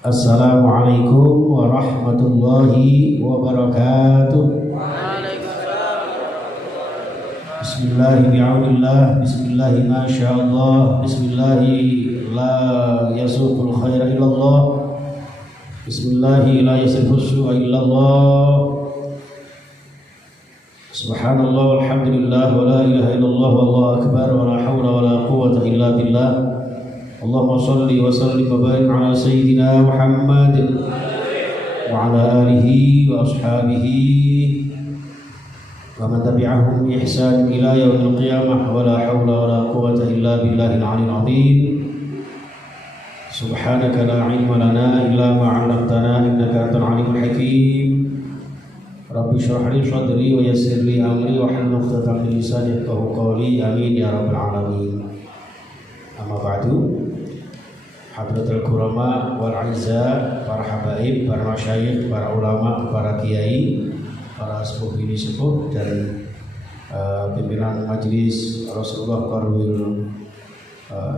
Assalamualaikum warahmatullahi wabarakatuh. Bismillahirrahmanirrahim. Bismillahi masyaallah. Bismillahi la yasuqul khaira illallah. Bismillahi la yasifus su'a illallah. Subhanallah walhamdulillah wa la ilaha illallah wallahu akbar wa la hawla wa la quwwata illa billah. Allahumma salli wa sallim wa barik ala sayyidina Muhammad wa ala alihi wa ashabihi wa man tabi'ahum bi ihsan ila yaumil qiyamah wa la hawla wa la quwwata illa billahil aliyyil azim. Subhanaka la ilma lana illa ma 'allamtana innaka antal alimul hakim. Rabbi shrah li sadri wa yassir li amri wa hlul 'uqdatam min lisani yafqahu qawli. Amin ya rabbal alamin. Amma ba'du. Hadratul kurama wal aizza, para habaib, para masyayikh, para ulama, para kiai, para sepuh bini sepuh dan pimpinan majelis Rasulullah Karwil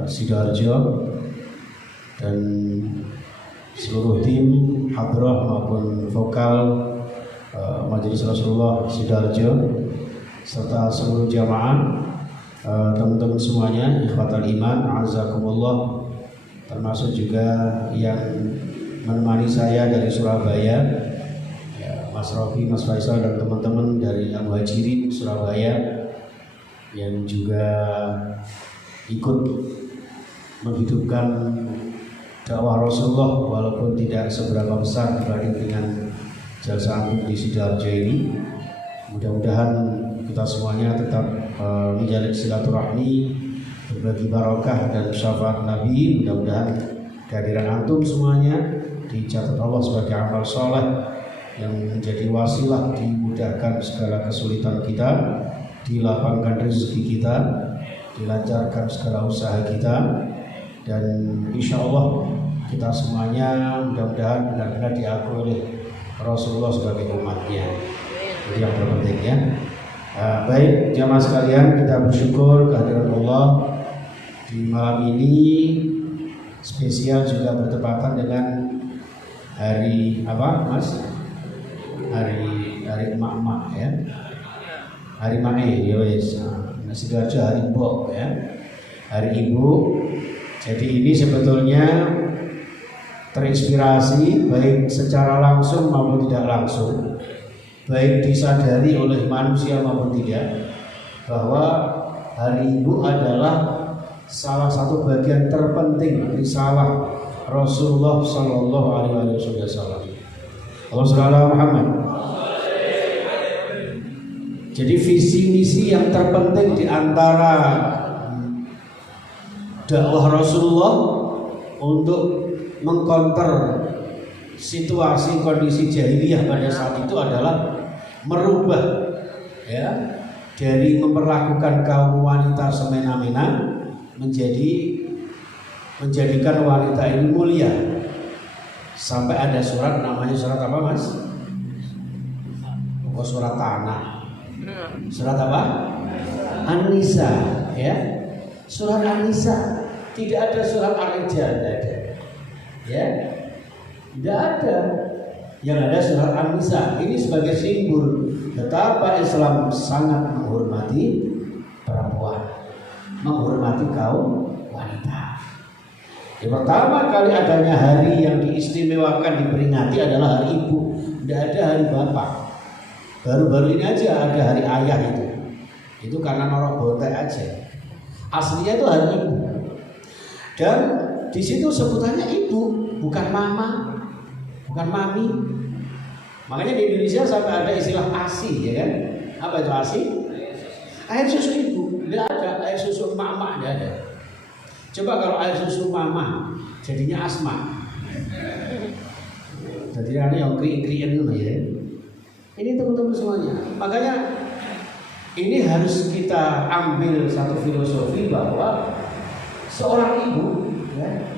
Sidoarjo dan seluruh tim hadrah maupun vokal majelis Rasulullah Sidoarjo serta seluruh jamaah, teman-teman semuanya, ikhwatal iman, azakumullah, termasuk juga yang menemani saya dari Surabaya, ya, Mas Rofi, Mas Faisal dan teman-teman dari Al-Muhajirin Surabaya yang juga ikut menghidupkan dakwah Rasulullah walaupun tidak seberapa besar dibanding dengan Jalsa Agung di Sidoarjo ini. Mudah-mudahan kita semuanya tetap menjalin silaturahmi, berbagi barokah dan syafaat Nabi. Mudah-mudahan kehadiran antum semuanya dicatat Allah sebagai amal soleh yang menjadi wasilah dimudahkan segala kesulitan kita, dilapangkan rezeki kita, dilancarkan segala usaha kita, dan insya Allah kita semuanya mudah-mudahan benar-benar diakui oleh Rasulullah sebagai umatnya. Jadi yang terpenting ya. Baik jamaah sekalian, kita bersyukur kehadiran Allah di malam ini spesial juga bertepatan dengan hari apa Mas? Hari emak-emak ya. Hari Mae ya wes. Sidoarjo hari Mbok ya. Hari Ibu. Jadi ini sebetulnya terinspirasi baik secara langsung maupun tidak langsung, baik disadari oleh manusia maupun tidak, bahwa hari Ibu adalah salah satu bagian terpenting risalah Rasulullah Sallallahu Alaihi Wasallam. Allah Subhanahu Muhammad. Jadi visi misi yang terpenting di antara dakwah Rasulullah untuk mengkonter situasi kondisi jahiliyah pada saat itu adalah merubah ya, dari memperlakukan kaum wanita semena-mena menjadikan wanita ini mulia. Sampai ada surat, namanya surat apa Mas? Oh, surat tanah. Surat apa? An-Nisa ya. Surat An-Nisa. Tidak ada surat Ar-Rijal, tidak ada. Ya. Tidak ada. Yang ada surat An-Nisa. Ini sebagai simbol betapa Islam sangat menghormati perempuan, menghormati kaum wanita. Yang pertama kali adanya hari yang diistimewakan diperingati adalah hari Ibu. Tidak ada hari Bapak. Baru-baru ini aja ada hari Ayah itu. Itu karena norok bontek aja. Aslinya itu hari Ibu. Dan di situ sebutannya Ibu, bukan Mama, bukan Mami. Makanya di Indonesia sampai ada istilah ASI, ya kan? Apa itu ASI? Air susu ibu. Tidak ada air susu mama, tidak ada. Coba kalau air susu mama jadinya asma. Jadi ada yang kering-kering itu ya. Ini teman-teman semuanya. Makanya ini harus kita ambil satu filosofi bahwa seorang ibu ya,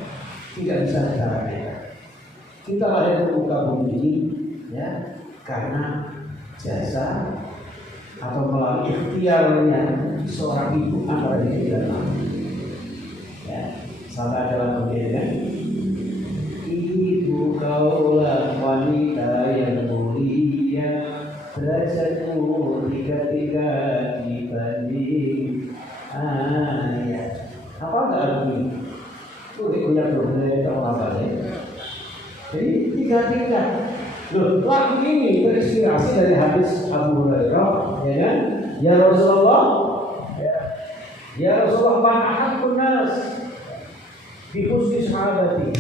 tidak bisa kita. Kita lahir di muka bumi ini ya karena jasa atau melalui ikhtiarnya seorang ibu antara diri dan anak. Ya, sampai ada lagu dia kan, ibu ibu kaulah wanita yang mulia, derajatmu tiga dibanding ayat. Apa enggak arti? Itu punya problem atau apa ya? Jadi tiga. Loh, lagu ini terinspirasi dari hadis Abu Hurairah, ya kan? Ya Rasulullah, ya Rasulullah, man ahabbun nas bi husni sahabati.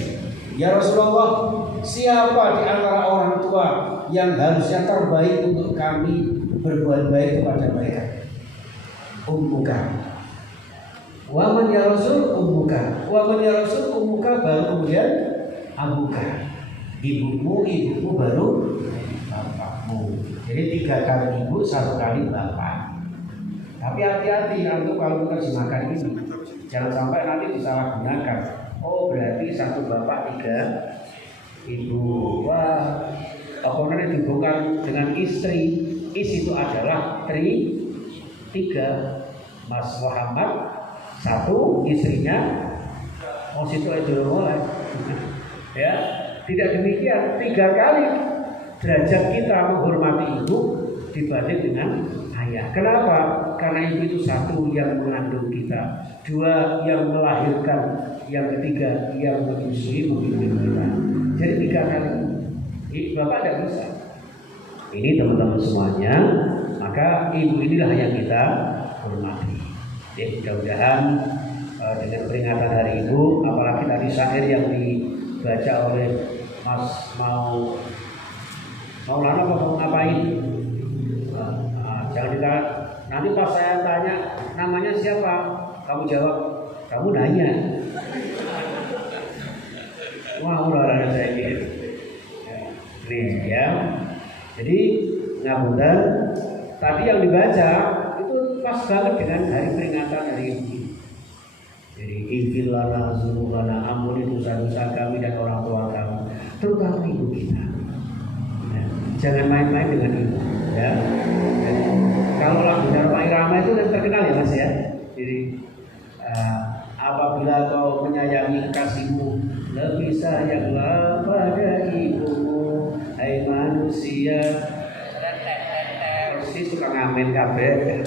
Ya Rasulullah, siapa di antara orang tua yang harusnya terbaik untuk kami berbuat baik kepada mereka? Ummuka. Waman ya Rasul ummuka. Waman ya Rasul ummuka, baru kemudian abuka. Ibumu baru bapakmu. Jadi 3 kali ibu, 1 kali bapak. Tapi hati-hati untuk kalau menerjemahkan ini, jangan sampai nanti disalahgunakan. Oh berarti 1 bapak 3 ibu. Wah, kemudian dihubungkan dengan istri. Itu adalah 3. Mas Muhammad 1, istrinya mau situ aja mulai. Ya. Tidak demikian, 3 kali derajat kita menghormati ibu dibanding dengan ayah. Kenapa? Karena ibu itu 1 yang mengandung kita, 2 yang melahirkan, yang ketiga yang menyusui menghidupi kita. Jadi 3 kali. Bapak tidak bisa. Ini teman-teman semuanya, maka ibu inilah yang kita hormati. Jadi mudah-mudahan dengan peringatan Hari Ibu, apalagi tadi syair yang dibaca oleh Mas Maulana mau ngapain? Jangan ditanya. Nanti pas saya tanya namanya siapa, kamu jawab, kamu nanya. Wah, ulah saya gitu. Nih ya. Jadi ngapunten, tadi yang dibaca itu pas banget dengan hari peringatan Hari Ibu. Jadi ighfir lana dzunubana, ampuni dosa-dosa kami dan orang tua kami, terutama ibu kita. Ya, jangan main-main dengan ibu. Ya. Jadi, kalau lagu Dharma Irama itu yang terkenal ya Mas ya. Jadi apabila kau menyayangi kekasihmu, lebih sayanglah pada ibumu, hai manusia. Persis suka ngamen kabeh.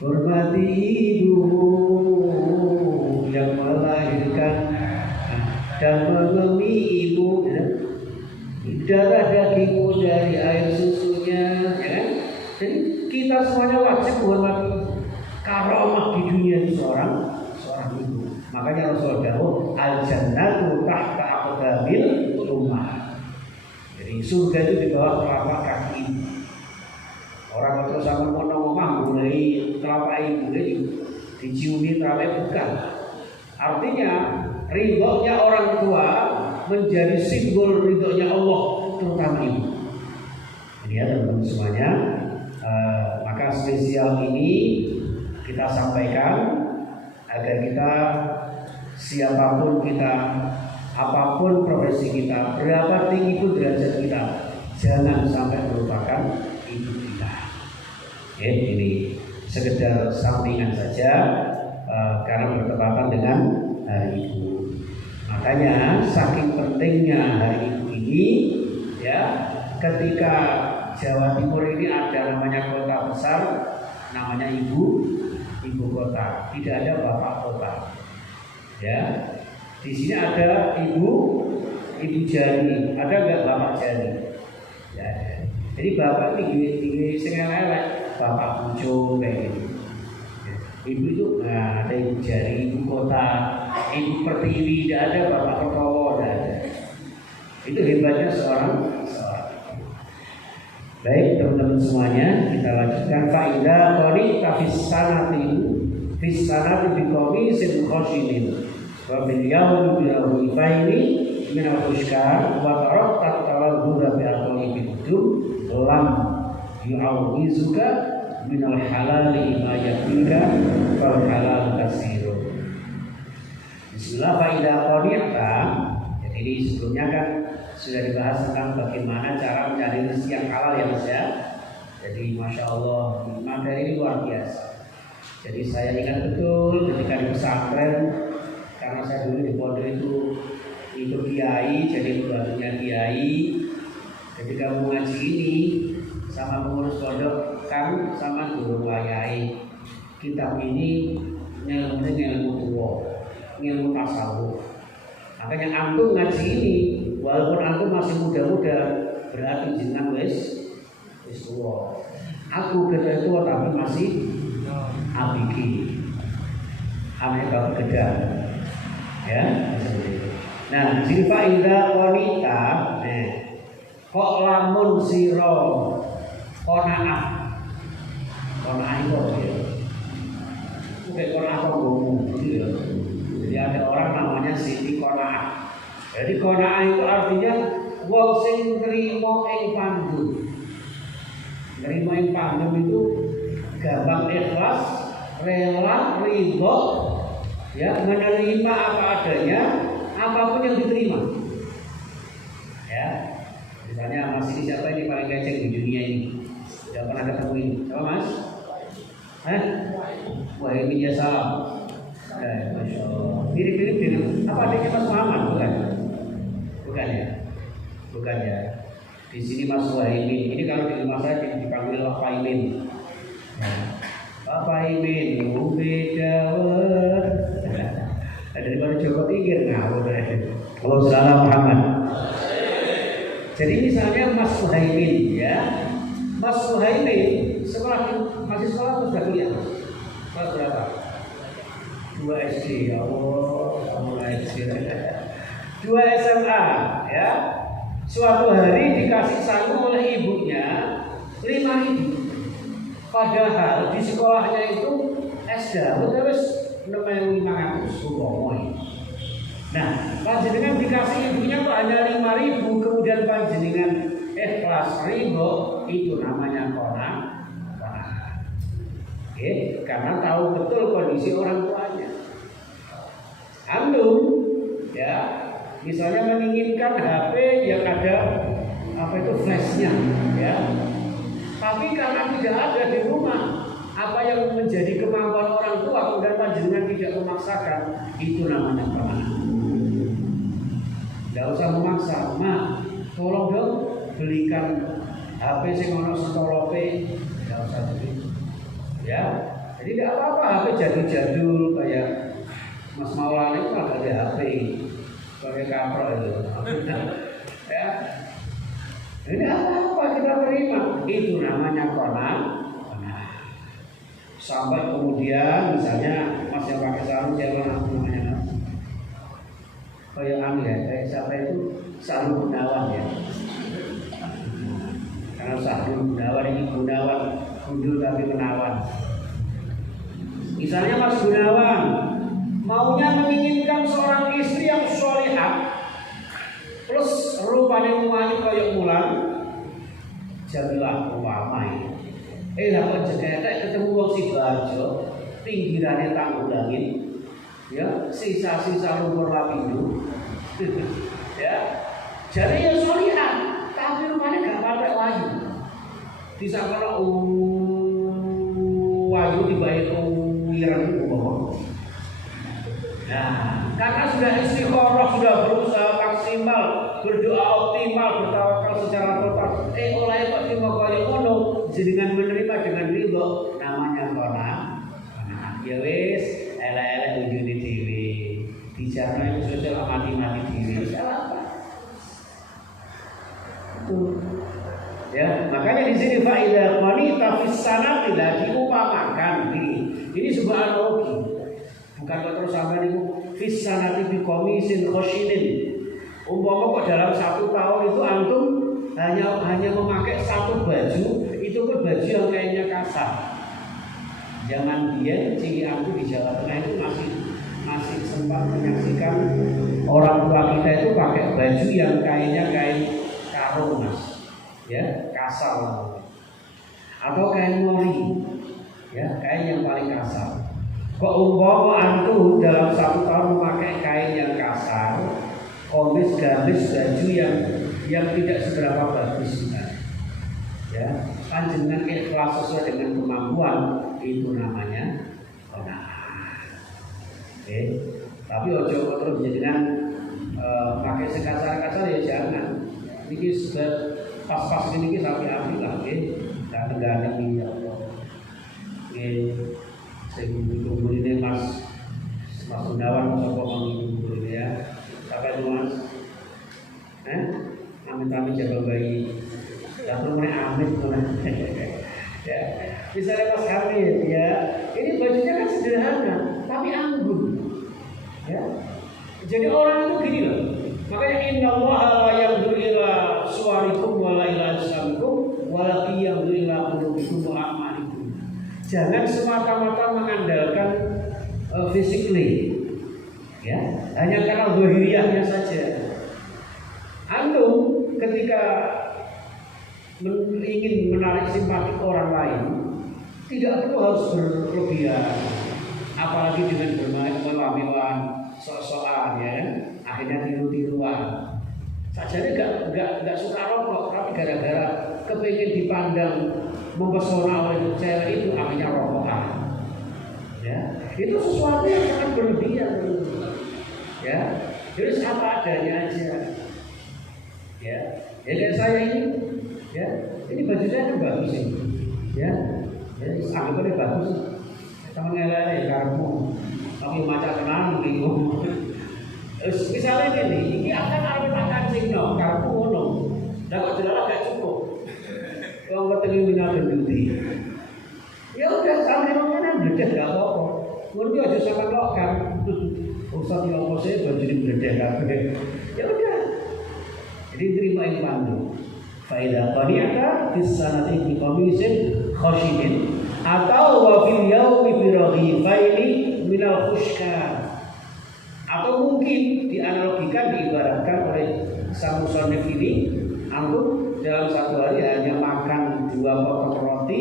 Hormati ibumu yang melahirkan dan mengemi ibu, darah dagingmu dari air susunya, ya kan? Jadi kita semuanya wajib menghormati karomah di dunia itu seorang ibu. Makanya Rasulullah dawuh al-jannatu tahta aqdabil ummah. Jadi surga itu di bawah telapak kaki ibu. Orang terus sama ngomong mulai telapak ibu diciumi telapak bukan. Artinya ridhonya orang tua menjadi simbol ridhonya Allah, terutama ibu. Ini ya teman-teman semuanya. Maka spesial ini kita sampaikan agar kita, siapapun kita, apapun profesi kita, berapa tinggi pun derajat kita, jangan sampai melupakan ibu kita. Ini sekedar sampingan saja karena bertepatan dengan Hari Ibu. Makanya saking pentingnya Hari Ibu ini, ya, ketika Jawa Timur ini ada namanya kota besar, namanya ibu kota, tidak ada bapak kota. Ya, di sini ada ibu jani, ada nggak bapak jani? Ya, jadi bapak tinggi sengelelek. Bapak muncul kayak gitu. Ibu itu ada ibu jari, ibu kota, ibu pertiwi, tidak ada bapak pertowo, tidak ada. Itu hebatnya seorang. Baik teman-teman semuanya, kita lanjutkan. Faidah qani fis sanati bi qamisin khashinin wa bil yawmi bi awlifaini min al-ushkar wa tarattat tawadduda bi aqli bidum lam yu'awwizuka minal halali ma yakfika fal halal kasirun. Bismillah faidah qani'ta. Jadi ini sebelumnya kan sudah dibahas tentang bagaimana cara mencari rezeki yang halal ya Mas ya. Jadi Masya Allah materi ini luar biasa. Jadi saya ingat betul ketika di pesantren, karena saya dulu di pondok itu itu kiai, jadi pembantunya kiai. Ketika mau ngaji ini sama pengurus pondok, kan sama guru wayai. Kitab ini ilmu tua, ilmu tasawuf. Makanya antum ngaji ini, walaupun antum masih muda-muda, berarti jenengan wis tua. Aku beda tua tapi masih abiki, ambil gedang, ya. Nah, jika ida wanita, kok lamun siro konaah itu ya, bukan konaah ngomong gitu ya. Jadi ada orang namanya Siti Konaah. Jadi Konaah itu artinya wong sing nrimo ing pandum. Nrimo ing pandum itu gampang ikhlas, rela, ridho, ya, menerima apa adanya, apapun yang diterima. Ya, misalnya Mas ini siapa ini paling kecil di dunia ini? Tidak pernah ketemu ini, siapa Mas? Wah ini ya salam. Masya Allah. Mirip-mirip apa adanya Mas Muhammad bukan? Bukan ya? Bukan ya. Di sini Mas Wahaimin. Ini kalau di rumah saya dipanggil Pak Wahaimin. Pak Wahaimin, beda. Daripada Joko Tinggi ngawur. Kalau salah Muhammad. Jadi misalnya Mas Wahaimin ya. Mas Wahaimin masih sekolah atau sudah kuliah? Kelas berapa? 2 SD, ya Allah, mulai SD. 2 SMA, ya. Suatu hari dikasih saku oleh ibunya 5.000. Padahal di sekolahnya itu SD, terus 6.500 rupiah. Nah, panjenengan dikasih ibunya kok hanya 5.000, kemudian panjenengan ikhlas ridho, itu namanya kona'ah. Karena tahu betul kondisi orang tuanya. Antum, ya, misalnya menginginkan HP yang ada flashnya, ya. Tapi karena tidak ada di rumah, apa yang menjadi kemampuan orang tua kemudian panjenengan tidak memaksakan, itu namanya kona'ah. Tidak usah memaksa, tolong dong belikan HP sing ono stolope, tidak usah begitu. Ya, jadi tidak apa-apa HP jadul-jadul kayak Mas Maulana itu ada di HP pakai kapro itu. Ya, ini apa kita terima? Itu namanya kona'ah. Sampai kemudian misalnya Mas yang pakai sarung siapa namanya? Kayak ya, kayak siapa itu Sarung Gunawan ya. Karena Sarung Gunawan ini Gunawan gundul tapi menawan. Misalnya Mas Gunawan maunya menginginkan seorang istri yang sholihah plus rupanya mukanya kayak bulan, jadilah umpamai. Lah kok jegetek ketemu wong Sidoarjo, pinggirannya tanggulangin, ya sisa-sisa lumpur lapindo, ya. Jadi ya sholihah, tapi rupanya gak pakai wayu. Bisa kalau wayu dibalik wirang itu bohong. Nah, karena sudah istikharah, sudah berusaha maksimal, berdoa optimal, bertawakal secara total. Oleh kok timo kaya ngono, jenengan menerima dengan ridho, namanya kona'ah. Ya wis, elek-elek wujudi dhewe. Dijarno iku sosial mati-mati dhewe. Salah apa? Ya, makanya di sini faida wanita fis sanati diumpamakan. Ini sebuah analogi. Bukan terus sampai itu fis sanati bi komisin khoshinin. Umpama kok dalam 1 tahun itu antum hanya memakai 1 baju, itu pun baju yang kayaknya kasar. Zaman dia ciri aku di Jawa Tengah itu masih sempat menyaksikan orang tua kita itu pakai baju yang kayaknya kain karung mas. Ya, kasar atau kain mori, ya, kain yang paling kasar. Kok umpama antum dalam 1 tahun memakai kain yang kasar, komis gamis baju yang tidak seberapa bagus, ya, panjenengan ikhlas sesuai dengan kemampuan, itu namanya kona'ah. Tapi ojo terus jenengan pakai sekasar-kasar ya jangan. Ini sudah pas-pas ini api-api lah, nggak tergantung ini ya Allah. Saya kumpul ini Mas Gunawan apa kumpul ini ya. Sampai itu Mas. Amit-amit jaga bayi. Gak perlu amit ya. Misalnya Mas Hamid ya, ini bajunya kan sederhana, tapi anggun. Ya. Jadi orang itu gini loh. Makanya innallaha la yanzuru ila suwarikum wa la ila ajsamikum walakin yanzuru ila qulubikum wa a'malikum. Jangan semata-mata mengandalkan physically. Ya, hanya karena zahiriyahnya saja. Antum ketika ingin menarik simpati orang lain, tidak perlu harus berlebihan, apalagi dengan bermewah-mewahan, sok-sokan ya, akhirnya tiru-tiruan. Sajane nggak suka rokok, tapi gara-gara kepingin dipandang mempesona oleh cewek itu, akhirnya rokokan. Ya, itu sesuatu yang sangat berlebihan. Ya, jadi apa adanya aja. Ya, kayak saya ini, ya, ini baju saya kan bagus ini, ya, anggapannya bagus, sama ngelak karmu, tapi macam kenal bingung. Misalnya ini akan ada makan signal, karmu ngono, dah kok jelas gak cukup, kalau bertemu minat berduti, ya udah sampai mana berdeh gak apa-apa, mungkin aja sama lokal, usah yang saya baju ini berdeh kabeh, ya udah. Jadi terima iman. Faidah qani'ata fis sanati bi qamisin khashinin atau wa fil yaumi bi raghifaini min al khushka. Atau mungkin dianalogikan diibaratkan oleh sang musannif ini, antum dalam satu hari hanya makan 2 potong roti,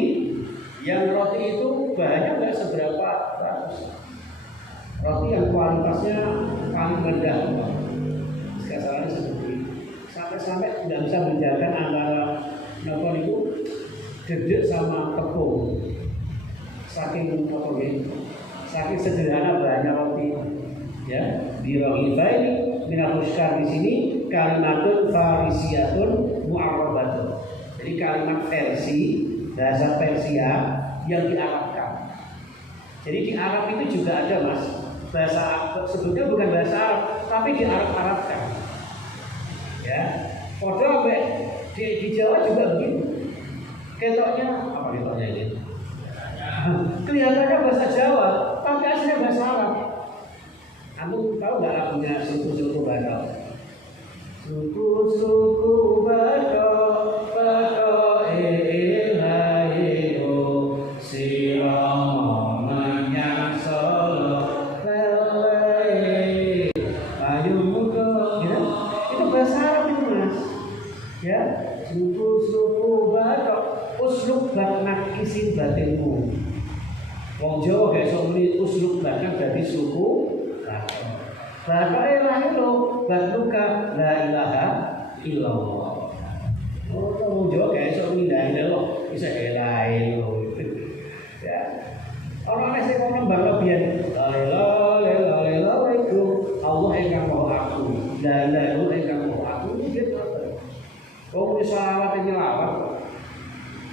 yang roti itu bahannya enggak seberapa bagus. Roti yang kualitasnya paling rendah. Sekarang seperti sampai tidak bisa menjaga antara nopo itu dedek sama tepung. Saking apa gitu, saking sederhana bahannya roti. Ya, di raghifaini min al-khushkan di sini kalimatun farisiyatun mu'arrabatun. Jadi kalimat versi bahasa Persia yang diarabkan. Jadi di Arab itu juga ada Mas bahasa sebetulnya bukan bahasa Arab tapi di Arab-Arabkan. Ya, padahal di Jawa juga begitu. Ketoknya apa ketoknya ini? Kelihatannya bahasa Jawa, tapi aslinya bahasa Arab. Kamu tahu nggak lagunya suku-suku Batak? Suku-suku Batak, Batak ilahiho, sirama menyang Solo, lelai, ayu muda, ya. Itu bahasa Arab itu Mas. Ya, suku-suku Batak, uslub batnak isin batinmu. Wong Jawa gak iso muni uslub batnak berarti suku. Bapak ilahi lo, batluka la ilaha illallah. Oh, kamu jawab kayak so ilahi lo, bisa ilahi lo. Ya, orang nasi ngomong berlebihan. La ilaha illallah itu Allah yang mau aku, la ilaha illallah yang mau aku. Ini dia apa? Kau punya salawat yang nyelawat,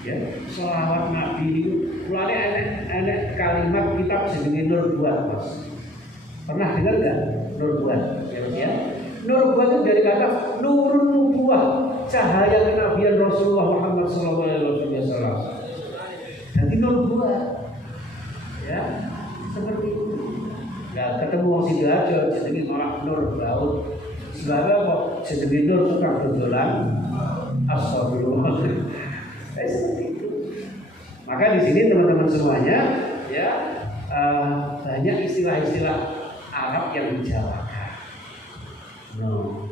ya, salawat Nabi itu. Mulanya enak kalimat kitab sedengin nur buat Mas. Pernah dengar nggak nur buat? Ya, nur buat itu dari kata nurun nubuwah, cahaya kenabian Rasulullah Muhammad SAW. Jadi nur buat, ya seperti itu. Nah, ketemu orang Sidoarjo, jadi malah nur laut. Sebab kok jadi nur tukang dodolan, astagfirullah. Seperti itu. Maka di sini teman-teman semuanya, ya banyak istilah-istilah Arab yang dijawakan. No.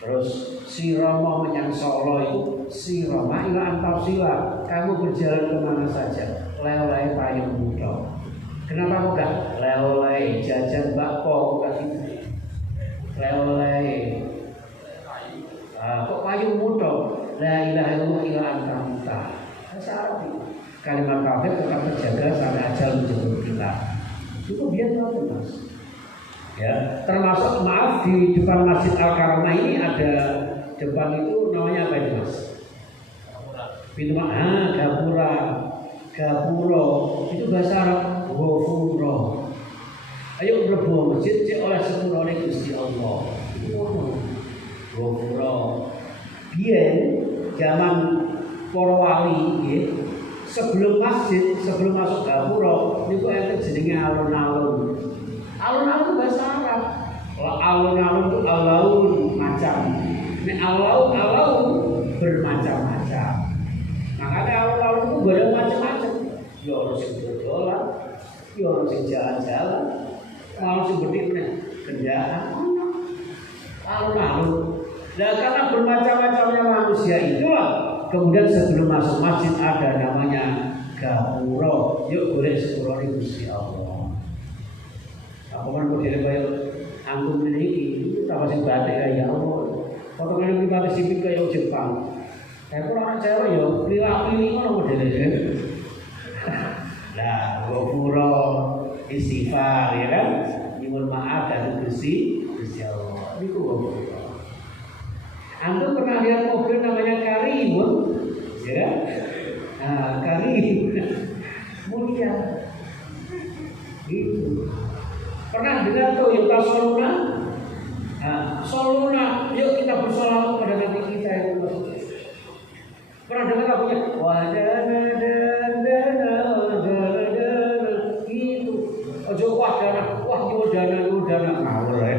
Terus sirama menyang Solo itu sirama ila antau sila. Kamu berjalan kemana saja. Lelai payung muda. Kenapa kok gak lelai jajan bakpo kok gitu? Lelai. Kok payung muda? La ilaha illallah ila antau muda. Bahasa Arab itu. Kalimat kafir tetap terjaga sampai ajal menjemput kita. Itu biar tahu Mas. Ya, termasuk maaf di depan Masjid Al-Karamah ini ada depan itu namanya apa itu Mas? Pintu gapura. Gapuro itu bahasa Arab ghafuro. Ayo mlebu masjid cek oleh sepurane Gusti Allah. Ghafuro. Biyen zaman para wali nggih, sebelum masjid, sebelum masuk gapura niku enten jenenge alun-alun. Alun-alun bahasa Arab. Alun-alun itu alaun macam. Nek alaun bermacam-macam. Makanya alun-alun itu ada macam-macam. Ya orang sing dodolan, ya orang sing jalan-jalan, orang sing berdiri kendaraan. Alun-alun. Nah karena bermacam-macamnya manusia itulah kemudian sebelum masuk masjid ada namanya gapura. Yuk boleh sepuro Gusti Allah. Apa kan model kaya anggung ini tambah sing batik ya Allah. Potongan pribadi sipil kaya Jepang. Aku orang cewek ya, pilih ngono modelnya. Nah, gopuro istighfar ya kan, nyuwun maaf dari Gusti Allah. Niku gopuro. Antum pernah lihat mobil namanya Karimun, ya kan? Nah, Karimun mulia. Gitu. Pernah dengar Toyota Soluna? Nah, Soluna, yuk kita bersolawat pada Nabi kita itu maksudnya. Pernah dengar lagunya? Wadana gitu. Ojo wadana, wah yudana ngawur ya.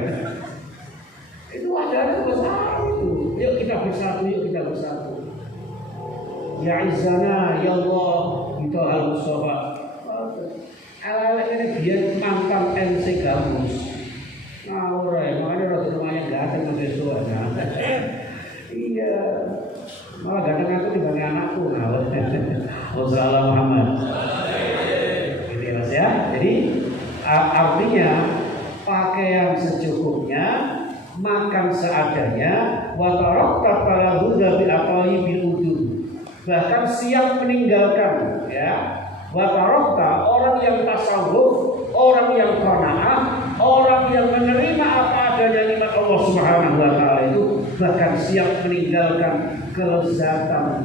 Itu wadana itu besar itu. Yuk kita bersatu, yuk kita bersatu. Ya Izzana, ya Allah, kita harus sobat. Ala-ala ini dia mantan MC Gabus. Ngawur ya, makanya roti rumahnya ganteng sampai tua. Iya. Malah ganteng aku dibanding anakku. Wassalamualaikum Muhammad. Gitu ya Mas ya. Jadi artinya pakaian secukupnya, makan seadanya, wa tarakta fala budda bil aqai bil udud. Bahkan siap meninggalkan ya. Wa tarakta orang yang tasawuf, orang yang qanaah, orang yang menerima apa adanya nikmat Allah Subhanahu wa taala itu bahkan siap meninggalkan kelezatan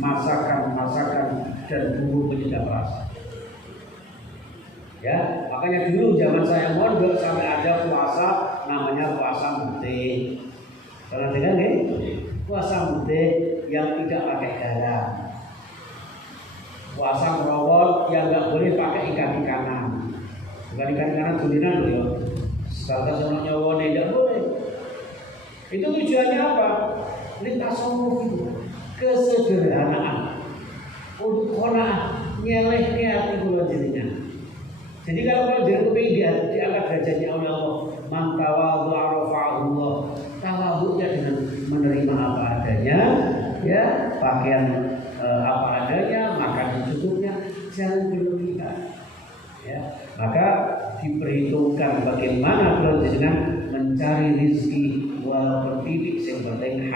masakan dan bumbu penyedap rasa. Ya, makanya dulu zaman saya mondok sampai ada puasa namanya puasa mute. Pernah dengar nih? Puasa mute yang tidak pakai garam. Puasa merawat yang nggak boleh pakai ikan-ikanan. Bukan ikan-ikanan tulinan loh ya. Sekalian sama nyawa tidak boleh. Itu tujuannya apa? Lintas sombong itu kesederhanaan untuk qanaah nyelehnya hati kula jadinya. Jadi kalau jadi kepingin diangkat derajatnya oleh Allah, man tawadhu rafa'ahullah. Tawadhunya dengan menerima apa adanya, ya pakaian apa adanya, makan secukupnya, jangan berlebihan. Ya, maka diperhitungkan bagaimana kalau jenengan mencari rezeki walaupun titik yang penting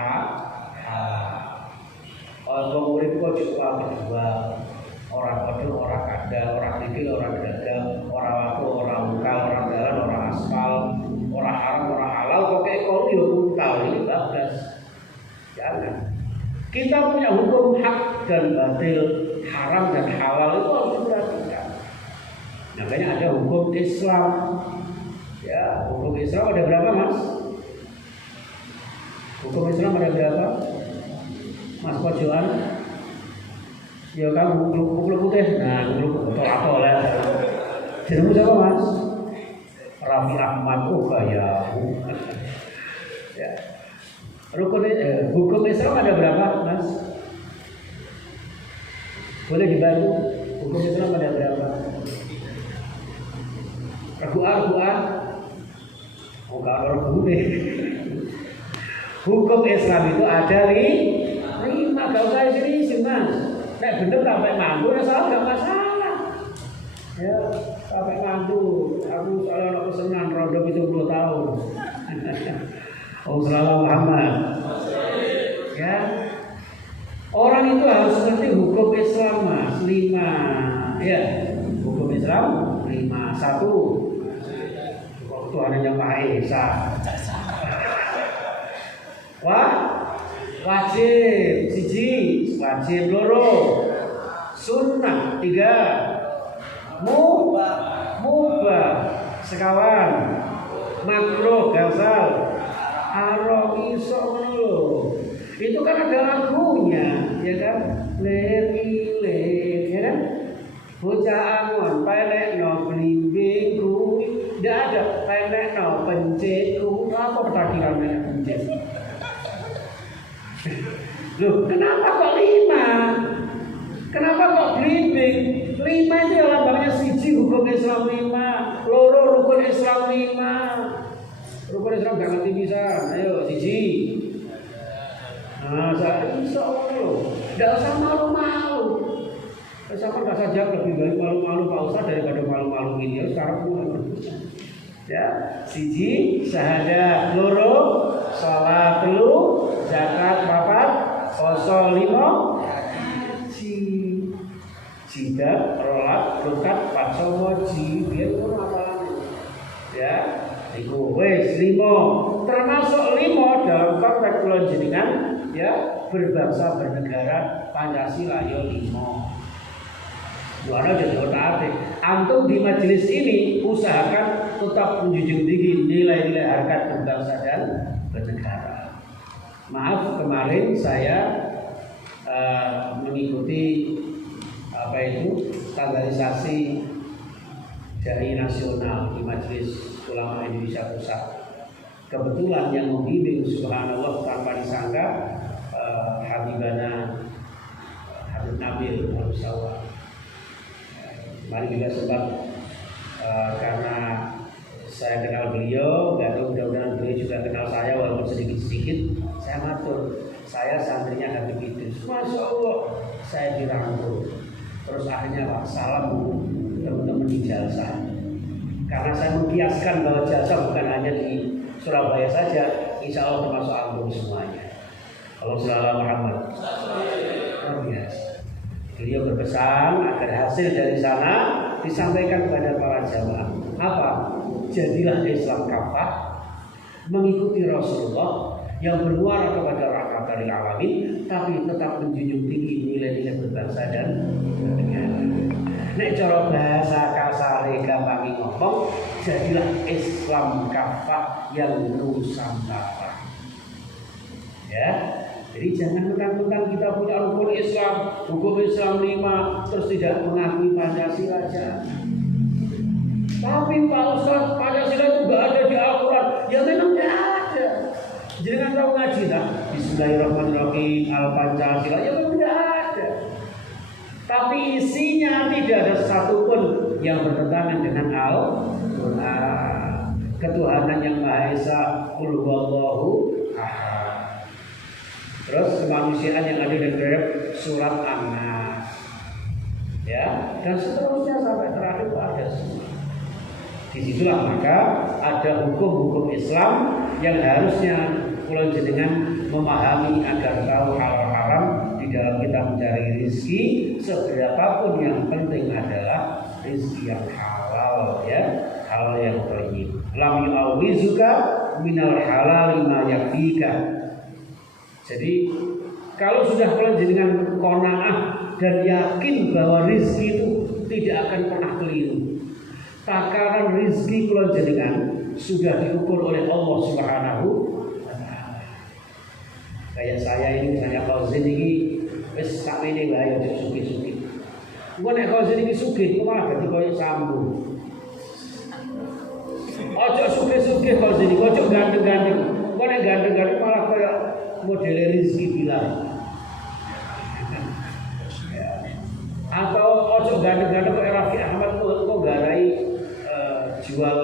Kalau urip kok cukup berdua, orang kodok, orang kada, orang tikil, orang dagang, orang waktu, orang muka, orang jalan, orang aspal, orang haram, orang halal, pakai kalau dia kuntal ini bablas. Jangan. Kita punya hukum hak dan batil, haram dan halal itu harus diperhatikan. Makanya ada hukum Islam. Ya, hukum Islam ada berapa Mas? Hukum Islam ada berapa? Mas Pojoan? Ya kamu kumpul putih. Nah, kumpul botol apa lah? Jenengmu siapa Mas? Raffi Ahmad. Oh ya. Ya. Hukum Islam ada berapa Mas? Boleh dibantu? Hukum Islam ada berapa? Arguan. Oh, kalau arguan. Hukum Islam itu ada 5, gak usah serius Mas. Nek bener sampai mantu, salah gak masalah. Ya, sampai mantu. Aku soalnya anak pesenan rodo 70 tahun. Wassalamualaikum Muhammad. Ya, orang itu harus ngerti hukum Islam Mas. 5, ya, hukum Islam 5. 1. Tuhan yang Maha Esa. Wah, wajib siji, wajib loro, sunnah tiga, mubah sekawan, makruh gausal, haram iso ngono. Itu kan ada lagunya, ya kan? Lir, ya kan? Bocah angon, pelekno blimbingku, tidak ada pelekno pencetku. Apa pertakiran pencet? Loh, kenapa kok 5? Kenapa kok blimbing? 5 itu ya lambangnya siji hukum Islam 5, loro rukun Islam 5. Rukun Islam gak ngerti bisa. Ayo siji. Nah, saya bisa loh. Tidak usah malu-malu. Sama nggak saja lebih baik malu-malu Pak Ustaz daripada malu-malu ini. Sekarang ya, siji syahadat, loro salat, telu zakat, papat poso, 5 haji, jidat, rolat, lukat, paso, moji, biar ngono apalane. Ya, iku wis 5. Termasuk 5 dalam konteks kula jenengan ya berbangsa bernegara Pancasila ya 5. Luar jadi otak. Antum di majelis ini usahakan tetap menjunjung tinggi nilai-nilai harkat berbangsa dan bernegara. Maaf kemarin saya mengikuti standarisasi dari nasional di Majelis Ulama Indonesia Pusat. Kebetulan yang membimbing subhanallah tanpa disangka Habibana Habib Nabil Al-Sawah. Kemarin juga sempat karena saya kenal beliau, nggak tahu mudah-mudahan beliau juga kenal saya walaupun sedikit-sedikit. Saya matur, saya santrinya Habib Idris. Masya Allah, saya dirangkul. Terus akhirnya Pak salam teman-teman di Jalsa. Karena saya mengkiaskan bahwa Jalsa bukan hanya di Surabaya saja, insya Allah termasuk antum semuanya. Allahumma Muhammad. Beliau berpesan agar hasil dari sana disampaikan kepada para jamaah. Apa? Jadilah Islam kafah, mengikuti Rasulullah yang bermuara kepada rahmat dari alamin, tapi tetap menjunjung tinggi nilai-nilai berbangsa dan bernegara. Nek cara bahasa kasare gampang ngomong, jadilah Islam kafah yang nusantara. Ya. Jadi jangan mentang-mentang kita punya rukun Islam, hukum Islam 5, terus tidak mengakui Pancasila aja. Tapi Pak Ustaz, Pancasila itu nggak ada di Al-Quran. Ya memang tidak ada. Jangan tahu ngaji lah. Bismillahirrahmanirrahim, Al-Pancasila. Ya memang tidak ada. Tapi isinya tidak ada satupun yang bertentangan dengan Al-Quran. Ketuhanan yang Maha Esa, Qul huwallahu ahad. Terus kemanusiaan yang ada dalam surat An-Nas, ya, dan seterusnya sampai terakhir ada semua. Disitulah maka ada hukum-hukum Islam yang harusnya kula jenengan memahami agar tahu halal haram di dalam kita mencari rezeki. Seberapapun yang penting adalah rezeki yang halal, ya, halal yang thayyib. Lam yu'awizuka minal halal ma yakfika. Jadi kalau sudah kalian jenengan qanaah dan yakin bahwa rezeki itu tidak akan pernah keliru. Takaran rezeki kalian jenengan sudah diukur oleh Allah Subhanahu wa taala. Kayak saya ini misalnya Fauzin ini wis sakmene wae aja sugih-sugih. Engko nek Fauzin iki sugih malah dadi koyo sambung. Ojo sugih-sugih Fauzin iki, ojo ganteng-ganteng. Engko nek ganteng-ganteng malah koyo model rezeki bilang. Atau ojo ganteng-ganteng kok Raffi Ahmad kok garai jual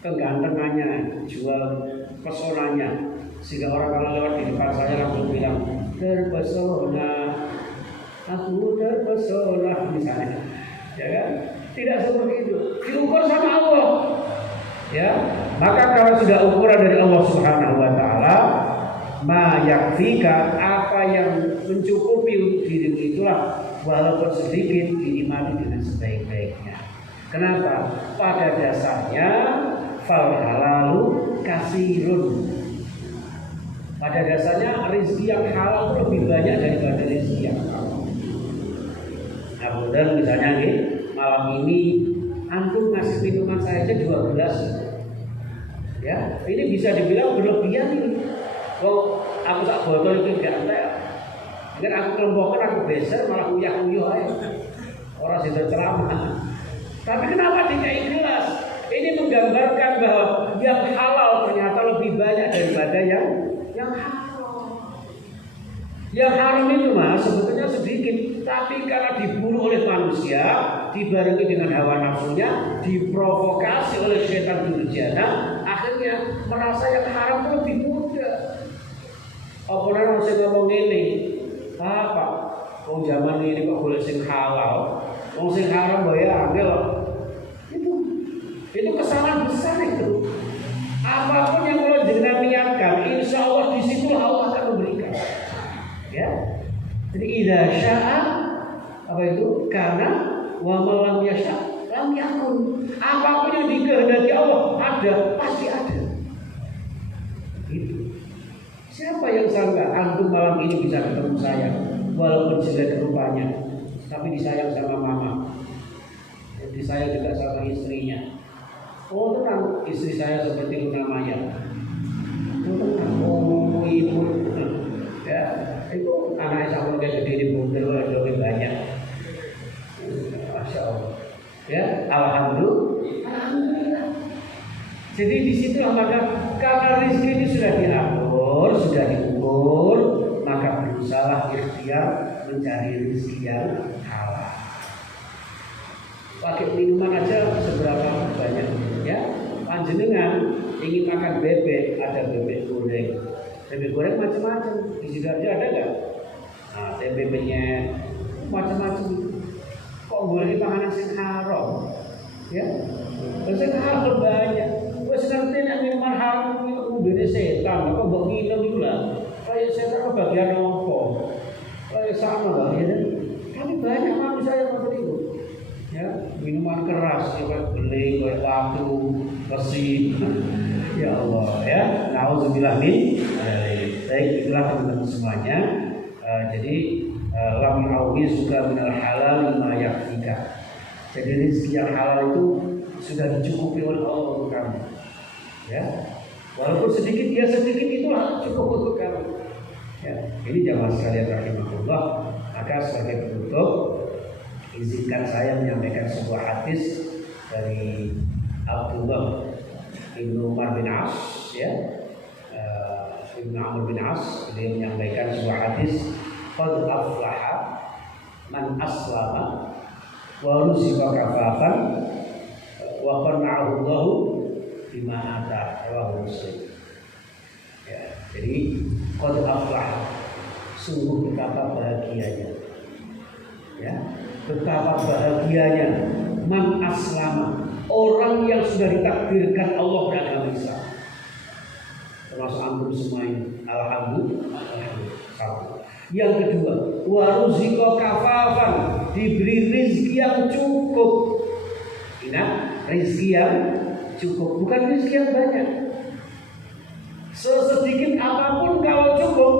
kegantengannya, jual pesonanya, sehingga orang kalau lewat di depan saya langsung bilang terpesona, aku terpesona misalnya, ya kan? Tidak seperti itu, diukur sama Allah, ya. Maka kalau sudah ukuran dari Allah Subhanahu Wa Taala, ma yakfika, apa yang mencukupi untuk dirimu itulah walaupun sedikit diimani dengan sebaik-baiknya. Kenapa? Pada dasarnya fal halalu kasirun. Pada dasarnya rezeki yang halal itu lebih banyak daripada rezeki yang haram. Nah, kemudian misalnya nih, malam ini antum ngasih minuman saya aja 2 gelas. Ya, ini bisa dibilang berlebihan ini. Kalau aku tak botol itu gak entek. Kan aku kelompokkan, aku beser malah uyah-uyah aja. Orang sudah ceramah. Tapi kenapa dikai gelas? Ini menggambarkan bahwa yang halal ternyata lebih banyak daripada yang haram. Yang haram itu mas sebetulnya sedikit, tapi karena diburu oleh manusia, dibarengi dengan hawa nafsunya, diprovokasi oleh setan durjana, akhirnya merasa yang haram itu lebih mudah. Apalagi masih ngomong ini, apa? Kalau zaman ini kok boleh sing halal, kalau sing haram bayar angel. Itu kesalahan besar itu. Apapun yang Allah jenengan niatkan, insya Allah di situ Allah akan memberikan. Ya. Jadi idza syaa apa itu? Karena wa lam yasha lam yakun. Apapun yang dikehendaki Allah ada, pasti ada. Gitu. Siapa yang sangka antum malam ini bisa ketemu saya walaupun jelek rupanya, tapi disayang sama mama. Jadi saya juga sama istrinya. Oh tenang, istri saya seperti Luna Maya. Oh tenang, oh ibu, ya itu anak sama kayak gede di bundel lebih banyak. Masya Allah. Ya, alhamdulillah. Jadi di situ maka karena rezeki ini sudah diatur, sudah diukur, maka berusaha ikhtiar mencari rezeki yang halal. Pakai minuman aja seberapa banyak, ya. Panjenengan ingin makan bebek, ada bebek goreng. Bebek goreng macam-macam. Di Sidoarjo ada nggak? Nah, bebeknya macam-macam. Kok boleh makanan sing haram? Ya, sing haram banyak. Wes ngerti nek minuman haram itu udene setan, kok mbok minum iku lah. Kayak setan kebagian apa? Kayak sama lah ya. Tapi banyak manusia yang seperti itu. Ya, minuman keras kayak beling, kayak batu, besi. Ya Allah, ya. Nauzubillah min. Baik, itulah teman-teman semuanya. Jadi lam yauwi suka minal halal lima yakfika. Jadi rezeki yang halal itu sudah dicukupi oleh Allah untuk kamu. Ya, walaupun sedikit, ya sedikit itulah cukup untuk kamu. Ya, ini jamaah sekalian rahimahullah. Maka sebagai penutup, izinkan saya menyampaikan sebuah hadis dari Abdullah ibnu Umar bin As, ya, ibnu Amr bin As. Beliau menyampaikan sebuah hadis, qad aflaha man aslama wa ruziqa kafafan wa qana'ahu Allahu bima ata, rawahu Muslim. Ya, jadi qad aflaha, sungguh betapa bahagianya. Ya, betapa bahagianya man aslama, orang yang sudah ditakdirkan Allah beragama Islam. Termasuk antum semua ini. Alhamdulillah. Yang kedua, waruziqa kafafan, diberi rezeki yang cukup. Ingat, rezeki yang cukup, bukan rezeki yang banyak. Sesedikit apapun kalau cukup,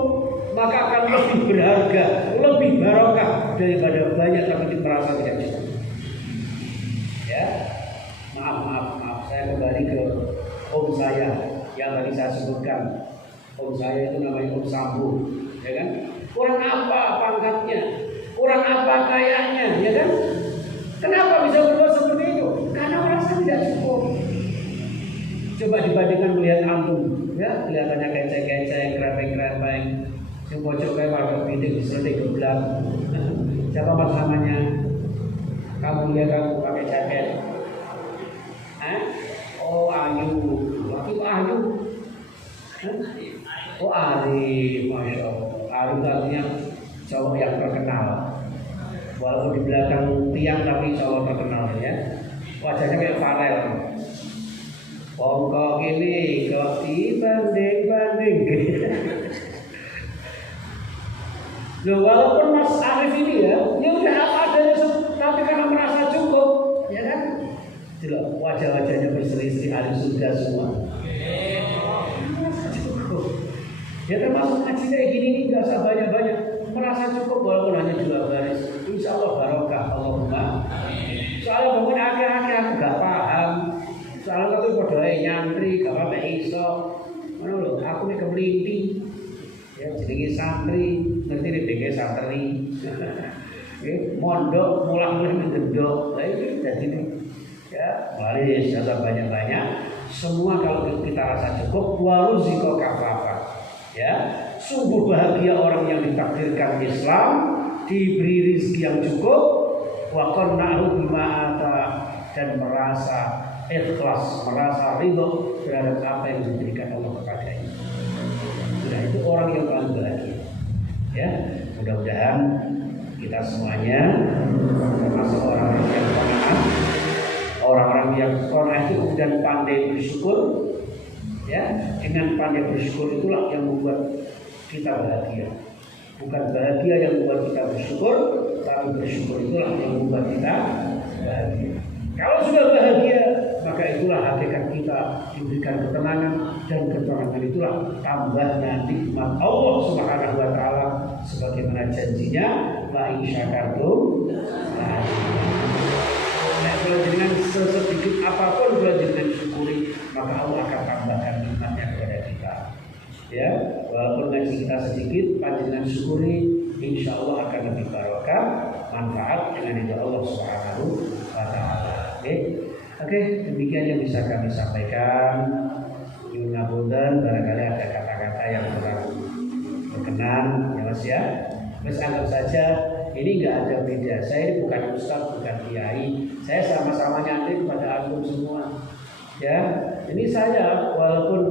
maka akan lebih berharga, lebih barokah daripada banyak tapi merasa tidak cukup. Ya, maaf, saya kembali ke om saya yang tadi saya sebutkan. Om saya itu namanya Om Sambu, ya kan? Kurang apa pangkatnya, kurang apa kayanya, ya kan? Kenapa bisa berbuat seperti itu? Karena merasa tidak cukup. Coba dibandingkan melihat antum, ya, kelihatannya keceng-keceng, krepeng-krepeng. Yang bocor kayak warga bidik diseledek geblak. Siapa mas namanya? Kamu lihat kamu pakai jaket? Oh Ayu, laki Ayu. Oh Arif, masya Allah. Arif artinya cowok yang terkenal. Walaupun di belakang tiang tapi cowok terkenal ya. Wajahnya kayak Farel. Bongkok ini kok dibanding-banding. Loh, walaupun Mas Arif ini ya udah apa adanya, tapi karena merasa cukup, ya kan? Jelas wajah-wajahnya berseri-seri ahli surga semua. Ya termasuk ngaji kayak gini nih nggak usah banyak-banyak, merasa cukup walaupun hanya 2 baris. Insya Allah barokah Allahumma. Soalnya bangun akhir-akhir aku nggak paham. Soalnya aku bodoh nyantri, gak apa-apa iso. Mana lo? Aku nih kemelinti. Ya jadi santri, ngerti nih BG santri. Mondok, mulang-mulang gendok. Nah itu jadi nih. Ya, mari jasa banyak-banyak. Semua kalau kita rasa cukup, waruziko kafafah. Ya, sungguh bahagia orang yang ditakdirkan Islam, diberi rezeki yang cukup, wa qanna'u bima ata, dan merasa ikhlas, merasa ridho terhadap apa yang diberikan Allah kepadanya. Nah, itu orang yang paling bahagia. Ya, mudah-mudahan kita semuanya termasuk orang-orang yang qanaah. Orang-orang yang qanaah itu kemudian pandai bersyukur. Ya, dengan pandai bersyukur itulah yang membuat kita bahagia. Bukan bahagia yang membuat kita bersyukur, tapi bersyukur itulah yang membuat kita bahagia. Kalau sudah bahagia, maka itulah hakikat kita diberikan ketenangan, dan ketenangan itulah tambahnya nikmat Allah Subhanahu wa taala sebagaimana janjinya la in syakartum. Nah, kalau dengan sesedikit apapun kalau dengan syukuri, maka Allah akan tambahkan nikmatnya kepada kita. Ya, walaupun gaji kita sedikit, panjenengan syukuri, insya Allah akan lebih barokah, manfaat dengan ridha Allah Subhanahu wa taala. Oke, demikian yang bisa kami sampaikan. Nyuwun ngapunten barangkali ada kata-kata yang kurang berkenan, ya Mas ya. Mas anggap saja ini nggak ada beda. Saya ini bukan ustaz, bukan kiai. Saya sama-sama nyantri kepada antum semua. Ya, ini saya walaupun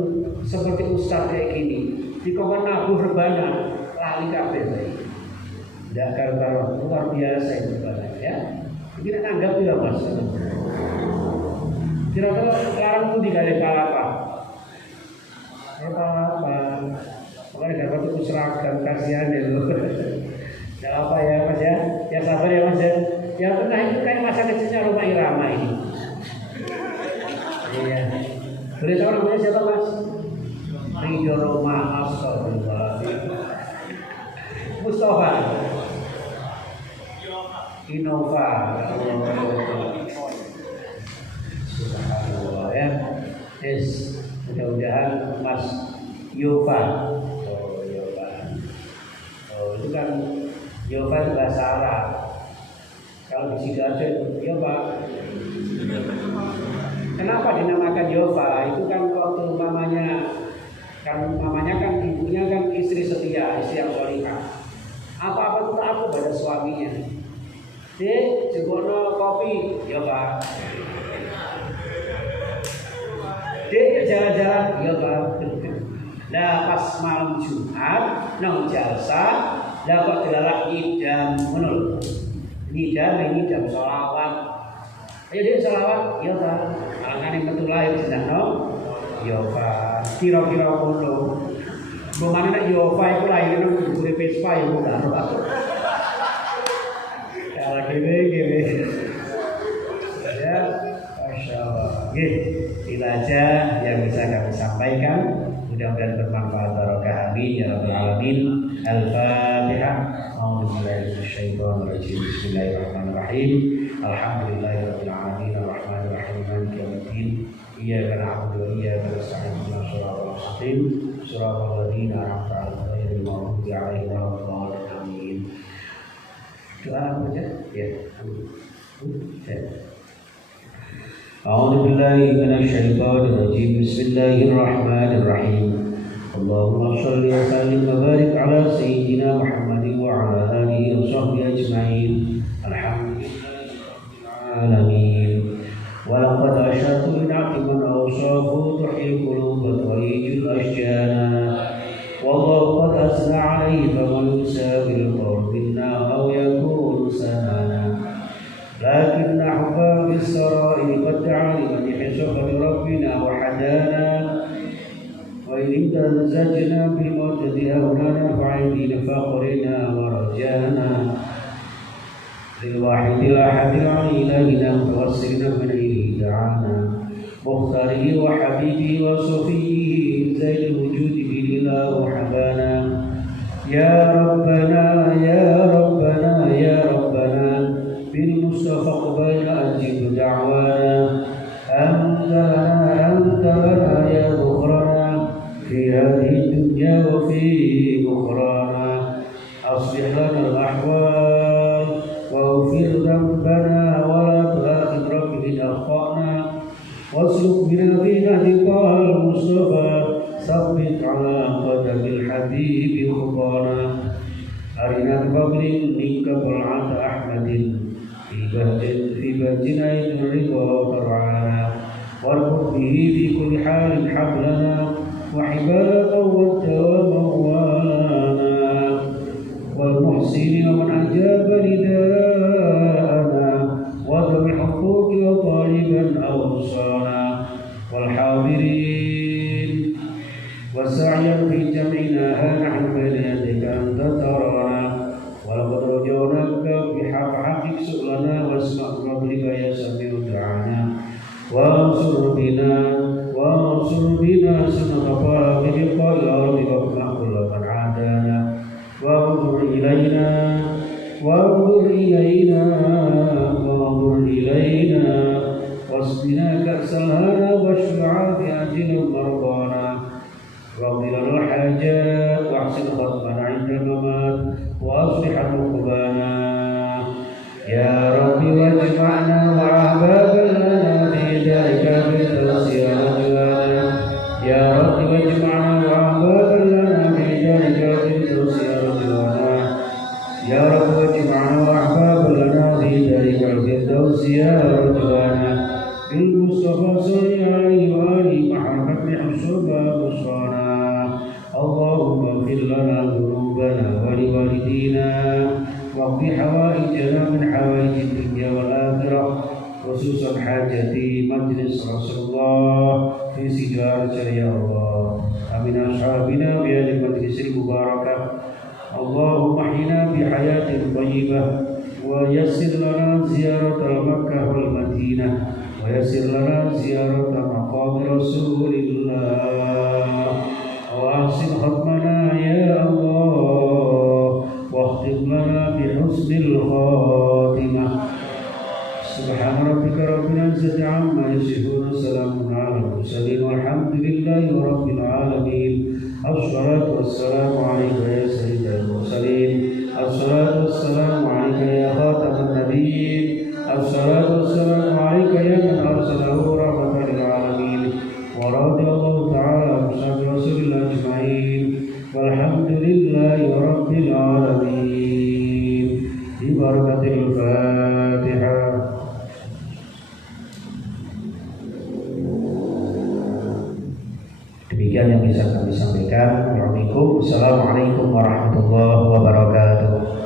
seperti ustaz kayak gini, di kongkon nabuh rebana lali kabeh bae. Ndak karo luar biasa itu rebana ya. Ini nanggap ya Mas. Kira-kira larang pun dikali apa? Apa? Makanya dapat itu seragam kasihan ya loh. Tidak apa ya Mas ya. Ya sabar ya Mas ya. Yang pernah itu kayak masa kecilnya rumah Irama ini. Iya. Boleh tahu namanya siapa Mas? Ridho Roma Astagfirullah. Mustafa Innova. Subhanallah ya. Mudah-mudahan Mas Yova. Yova. Itu kan Yova itu bahasa Arab. Kalau di Sidoarjo itu Yova. Kenapa dinamakan Yova? Itu kan waktu mamanya kan ibunya kan istri setia, istri yang sholihah. Apa-apa itu taat kepada suaminya. Jegono kopi, Yova. Jalan-jalan, Yova. Nah pas malam Jumat, nang jalsa, lah kok dilalak idam, menurut ngidam sholawat. Ayo dia sholawat, Yova. Alangkah yang betul lahir jenah Yova. Kira-kira kono. Bagaimana nak Yova itu lahir nang diburi Vespa ya bukan. Kalau gini. Ya, Masya Allah. Itu aja yang bisa kami sampaikan. Mudah-mudahan bermanfaat, barokah, amin ya rabbal alamin. Al-Fatihah. A'udzubillahi minasyaitonir rajim. Bismillahirrahmanirrahim. Alhamdulillahirabbil alamin. Arrahmanir rahim. Maliki yaumiddin. Iyyaka na'budu wa iyyaka nasta'in. Ihdinas siratal mustaqim. Siratal ladzina an'amta 'alaihim ghairil maghdubi 'alaihim waladdallin. Amin. Doa apa aja? Ya. أعوذ بالله من الشيطان الرجيم بسم الله الرحمن الرحيم اللهم صل وسلم وبارك على سيدنا محمد وعلى آله وصحبه أجمعين الحمد لله رب العالمين ولقد أشرت لنعت من أوصافه تحيي القلوب وتهيج الأشجان والله قد أثنى عليه فمن يساوي القول منا أو يكون سمانا لكن حبا في السرائر قد دعا لمن حسب ربنا وحدانا وإن امتزجنا بالموجد أولانا فعيدين فقرنا ورجانا للواحد الأحد العلي إلهنا متوسلنا من إليه تعالى مختاره وحبيبه وصفيه زين الوجود بالإله وحبانا يا ربنا يا ربنا يا ربنا بالمصطفى اقبل أجب دعوانا أنت لنا يا ذخرنا في هذه الدنيا وفي أخرانا أصلح لنا الأحوال واغفر ذنبنا ولا تؤاخذ ربي إن أخطأنا واسلك بنا في نهج طه المصطفى ثبت على قدم الحبيب خطانا أرنا بفضل منك طلعة أحمد في بهج عين الرضا ترعانا واربط به في كل حال حبلنا وحبال قوت وموانا والمحسن ومن أجاب نداءنا وذوي الحقوق وطالبا أوصانا والحاضرين وسعيا في جمعنا نحن بين يديك أنت ترانا ولقد رجوناك بحق سؤلنا واسمع قولك يا سميع دعانا وانصر بنا سنة فاضل القيام واقنع كل من عادانا وانظر إلينا واسقنا كأس الهنا واشف عافية مرضانا واقض لنا الحاجات واحسن ختمنا عند الممات واصلح عقبانا يا رب واجمعنا وأحبابا لنا في دارك بالفردوس يا رجوانا يا رب واجمعنا وأحبابا لنا في دارك بالفردوس يا رجوانا يا رب واجمعنا وأحبابا لنا في دارك الفردوس يا رجوانا بالمصطفى صلى عليه وآله محمد حسبا بصرنا اللهم اغفر لنا ذنوبنا ولوالدينا واقض حوائجنا من حوائج الدنيا والآخرة خصوصا حاجة مجلس رسول الله في سجارة يا الله أمين أصحابنا بهذه المجلس المباركة اللهم احينا بحياة طيبة ويسر لنا زيارة مكة والمدينة ويسر لنا زيارة مقام رسول الله وأحسن ختمنا يا الله واختم لنا بحسن الخاتمة سبحان ربك رب العزة عما يصفون سلام على المرسلين والحمد لله رب العالمين الصلاة والسلام عليك يا سيد المرسلين الصلاة والسلام عليك يا خاتم النبيين الصلاة والسلام عليك يا من أرسله رحمة للعالمين ورضي الله تعالى عن أصحاب رسول الله أجمعين والحمد لله رب العالمين ببركة الفاتحة. Demikian yang bisa kami sampaikan. Assalamualaikum warahmatullahi wabarakatuh.